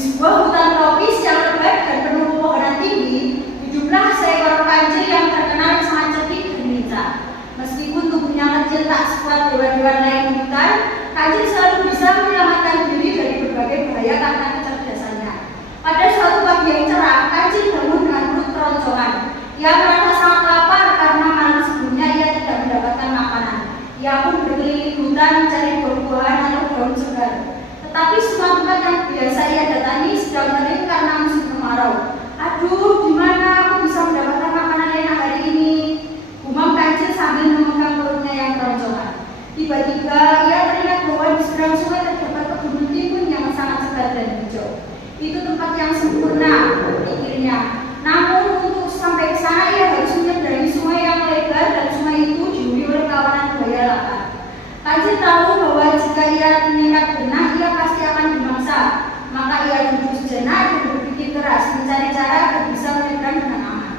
sebuah hutan tropis yang lebat dan penuh pepohonan tinggi, hiduplah seekor kancil yang terkenal sangat cerdik dan lincah. Meskipun tubuhnya kecil tak sekuat hewan-hewan lain di hutan, kancil selalu bisa menyelamatkan diri dari berbagai bahaya karena kecerdasannya. Pada suatu pagi yang cerah, kancil bangun dengan perut keroncongan. Ia merasa sangat lapar karena malam sebelumnya ia tidak mendapatkan makanan. Ia pun berkeliling hutan mencari buah-buahan atau daun segar. Tetapi semua tempat yang biasa ia datangi sedang kering karena musim kemarau. Aduh, di mana aku bisa mendapatkan makanan enak hari ini? Gumam kancil sambil memegang perutnya yang keroncongan. Tiba-tiba ia teringat bahwa di seberang sungai terdapat kebun timun yang sangat segar dan hijau. Itu tempat yang sempurna, pikirnya. Namun untuk sampai ke sana ia harus menyeberangi sungai yang lebar dan sungai itu dihuni oleh kawanan buaya lapar. Kancil tahu bahwa jika ia menyikat benah, ia pasti akan dimangsa. Maka ia duduk sejenak dan berpikir keras mencari cara agar bisa menyeberang dengan aman.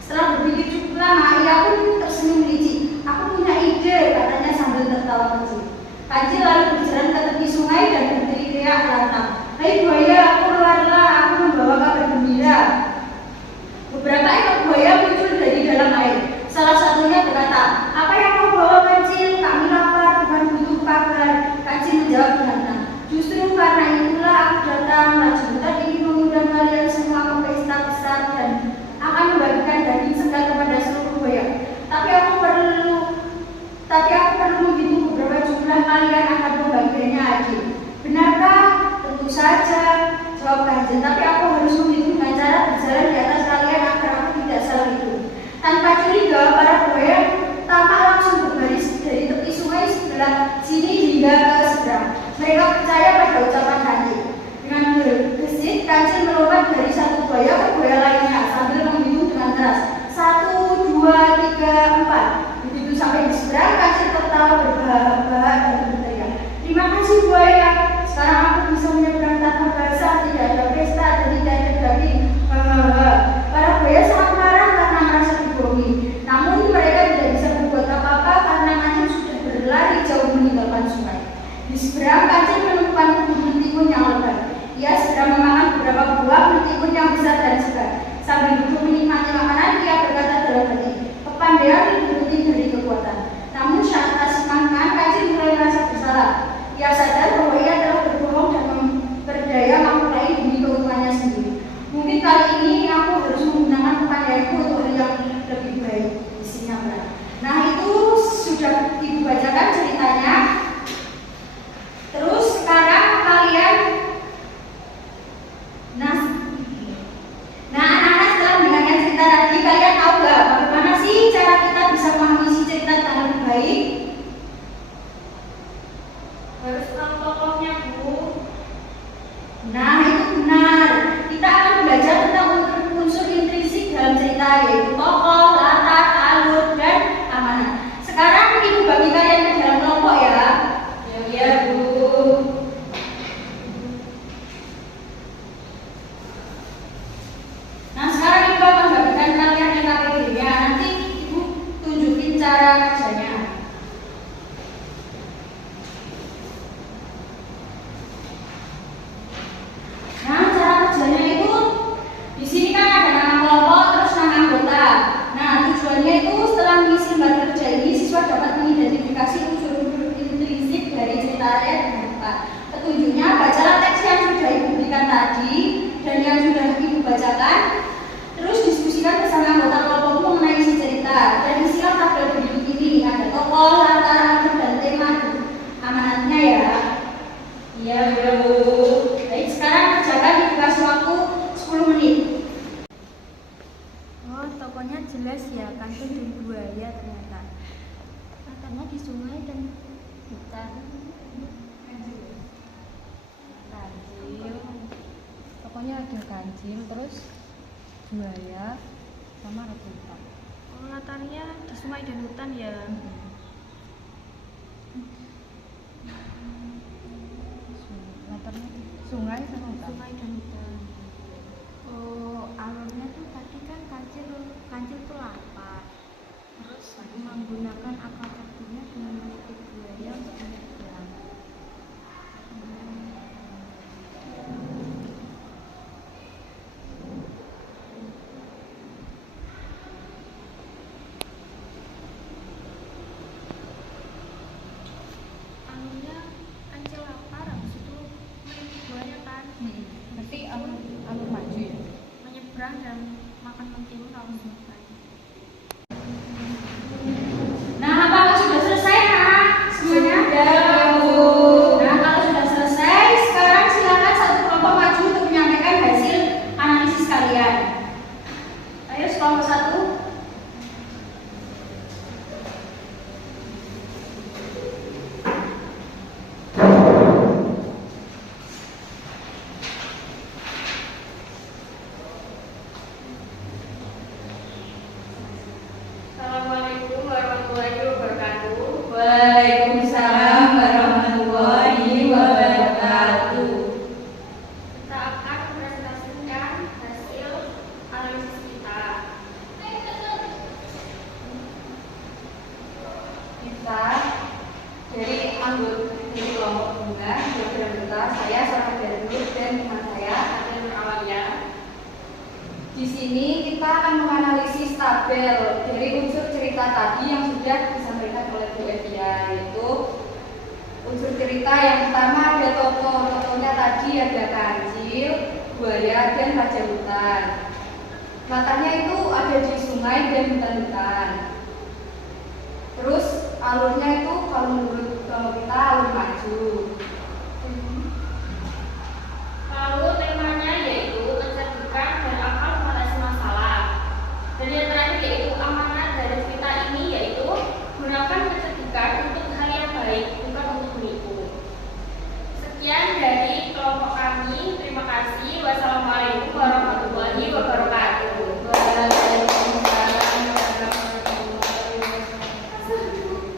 Setelah berpikir cukup lama, ia pun tersenyum licik. Aku punya ide, katanya sambil tertawa kecil. Kancil lalu berjalan ke tepi sungai dan berteriak lantang. Hai buaya, keluarlah, aku membawa kabar gembira. Beberapa ekor buaya muncul dari dalam air. Salah satunya berkata, apa yang kau bawa kancil? Kami lapar, bukan butuh kabar. Kancil menjawab dengan tenang. Justru karena itulah aku datang. Raja hutan ingin mengundang kalian semua ke pesta besar dan akan membagikan daging segar kepada seluruh buaya. Tapi aku perlu menghitung beberapa jumlah kalian akan membagikannya adil. Benarkah? Tentu saja, jawab kancil. Tapi aku harus menghitung dengan cara berjalan di atas kalian agar aku tidak salah hitung. Tanpa curiga, para buaya tampak langsung berbaris dari tepi sungai sebelah sini hingga ke seberang. Mereka percaya pada ucapan kancil. Dengan bergesit, kancil melompat dari satu buaya ke buaya lainnya sambil menghitung dengan keras. 1, 2, 3, 4. Begitu sampai di seberang, kancil tertawa berbahak-bahak dan berteriak. Terima kasih buaya. Sekarang aku bisa menyeberang tanpa basah, tidak ada pesta dan tidak ada daging. Para buaya sangat marah karena merasa dibohongi. Namun mereka tidak bisa berbuat apa-apa karena kancil sudah berlari jauh meninggalkan sungai. Di seberang, kancil menemukan kebun timun yang lebar. Ia segera memakan beberapa buah mentimun yang besar dan segar. Sambil duduk menikmati makanan, ia berkata dalam hati, kepandaian lebih penting dari kekuatan. Namun saat kasih makan, kancil mulai merasa bersalah. Ia sadar bahwa ia telah berbohong dan memperdaya mempelai demi keuntungannya sendiri. Mungkin kali ini aku harus menggunakan kepandaianku untuk hal yang lebih baik. Isinya berat. Nah, itu sudah Ibu bacakan ceritanya. Terus sekarang kalian anak-anak setelah mendengarkan cerita tadi, kalian tahu nggak bagaimana sih cara kita bisa memahami si cerita dengan lebih baik? Harus tahu tokohnya, Bu. Nah, itu benar. Kita akan belajar tentang unsur intrinsik dalam cerita, yaitu tokoh, latar, alur, dan amanat. Sekarang Ibu bagi kalian ke dalam kelompok ya. Ya, Bu. Nah, sekarang Ibu akan bagikan kalian NKPD-nya. Nanti Ibu tunjukin cara kerjanya. Nah, cara kerjanya itu di sini kan ada nama kelompok terus nama anggota. Nah, tujuannya itu setelah mengisi lembar kerja ini, siswa dapat mengidentifikasi unsur intrinsik dari cerita yang dibutuhkan. Petunjuknya, bacalah teks yang sudah Ibu berikan tadi dan yang sudah Ibu bacakan. Terus diskusikan bersama anggota kelompokmu mengenai isi cerita. Dan isilah tabel berikut ini, ada tokoh, latar, alur, dan tema. Amanatnya ya. Iya, Bu. Baik, sekarang kerjakan, dikasih waktu 10 menit. Oh, tokohnya jelas ya, kancil dan buaya ternyata. Latarnya di sungai dan hutan. Kancil. Tokohnya ada kancil, terus buaya sama rebutan. Oh, latarnya di sungai dan hutan ya. Latarnya sungai sama hutan. Sungai dan hutan. Oh, alurnya tuh tadi kan kancil tuh lapar. Terus menggunakan akal cerdinya dengan menipu buaya untuk menyeberang. Ada, Bu. Nah, kalau sudah selesai, sekarang silakan satu kelompok maju untuk menyampaikan hasil analisis kalian. Ayo, kelompok satu. Assalamualaikum warahmatullahi wabarakatuh. Waalaikumsalam warahmatullahi wabarakatuh. Kita akan mempresentasikan hasil analisis kita. Kita dari anggota dari kelompok bunga program kita, saya seorang Nur dan teman saya Ada Nur Awalia. di sini kita akan menganalisis tabel dari unsur cerita tadi yang sudah disampaikan oleh Bu Evia, yaitu unsur cerita yang pertama ada tokohnya tadi ada kancil, buaya dan raja hutan. Latarnya itu ada di sungai dan hutan-hutan. Terus alurnya itu kalau menurut kita alur maju. Lalu temanya yaitu menceritakan dan akal mengatasi masalah. Dan yang terakhir yaitu amanat dari cerita ini yaitu gunakan kecerdikan untuk hal yang baik, bukan untuk menipu. Sekian dari kelompok kami. Terima kasih. Wassalamualaikum warahmatullahi wabarakatuh.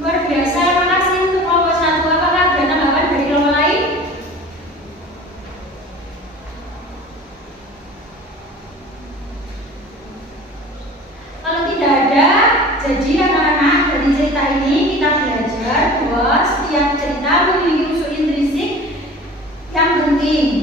Luar biasa, makasih untuk kelompok satu. Apakah ada tanggapan dari kelompok lain? Kalau tidak ada, jadi anak-anak dari cerita ini kita belajar bahwa setiap cerita memiliki unsur intrinsik yang penting.